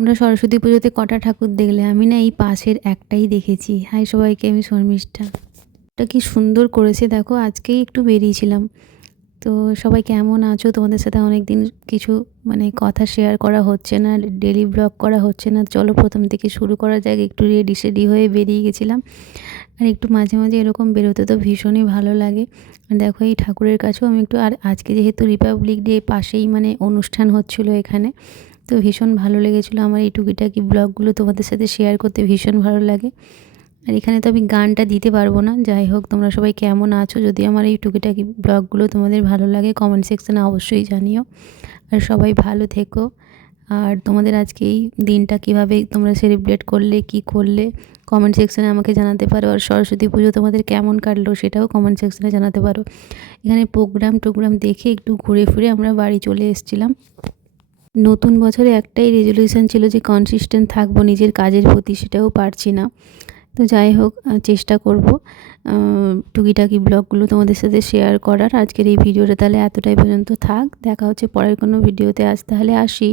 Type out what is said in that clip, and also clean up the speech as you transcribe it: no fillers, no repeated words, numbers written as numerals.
আমরা সরস্বতী পুজোতে কটা ঠাকুর দেখলে? আমি না এই পাশের একটাই দেখেছি। হাই সবাইকে, আমি শর্মিষ্ঠা। ওটা কি সুন্দর করেছে দেখো, আজকেই একটু বেরিয়েছিলাম। তো সবাই কেমন আছো? তোমাদের সাথে অনেক দিন কিছু কথা শেয়ার করা হচ্ছে না, ডেলি ব্লগ করা হচ্ছে না। চলো প্রথম থেকে শুরু করা যাক। একটু রেডি সেডি হয়ে বেরিয়ে গেছিলাম। আর একটু মাঝে মাঝে এরকম বেরোতে তো ভীষণই ভালো লাগে। আর দেখো এই ঠাকুরের কাছেও আমি একটু, আর আজকে যেহেতু রিপাবলিক ডে, পাশেই অনুষ্ঠান হচ্ছিলো এখানে, তো ভীষণ ভালো লেগেছিলো। আমার এই টুকিটাকি ব্লগগুলো তোমাদের সাথে শেয়ার করতে ভীষণ ভালো লাগে। আর এখানে তো আমি গানটা দিতে পারবো না। যাই হোক, তোমরা সবাই কেমন আছো? যদি আমার এই টুকিটাকি ব্লগগুলো তোমাদের ভালো লাগে, কমেন্ট সেকশানে অবশ্যই জানিও। আর সবাই ভালো থেকো। আর তোমাদের আজকে এই দিনটা কীভাবে তোমরা সেলিব্রেট করলে, কি করলে, কমেন্ট সেকশানে আমাকে জানাতে পারো। আর সরস্বতী পুজো তোমাদের কেমন কাটলো সেটাও কমেন্ট সেকশানে জানাতে পারো। এখানে প্রোগ্রাম দেখে একটু ঘুরে ফিরে আমরা বাড়ি চলে এসেছিলাম। নতুন বছরে একটাই রেজলিউশন ছিল যে কনসিস্টেন্ট থাকবো নিজের কাজের প্রতি, সেটাও পারছি না। তো যাই হোক, চেষ্টা করব টুকিটাকি ব্লগগুলো তোমাদের সাথে শেয়ার করার। আজকের এই ভিডিওটা তাহলে এতটাই পর্যন্ত থাক। দেখা হচ্ছে পরের কোনো ভিডিওতে। আজ তাহলে আসি।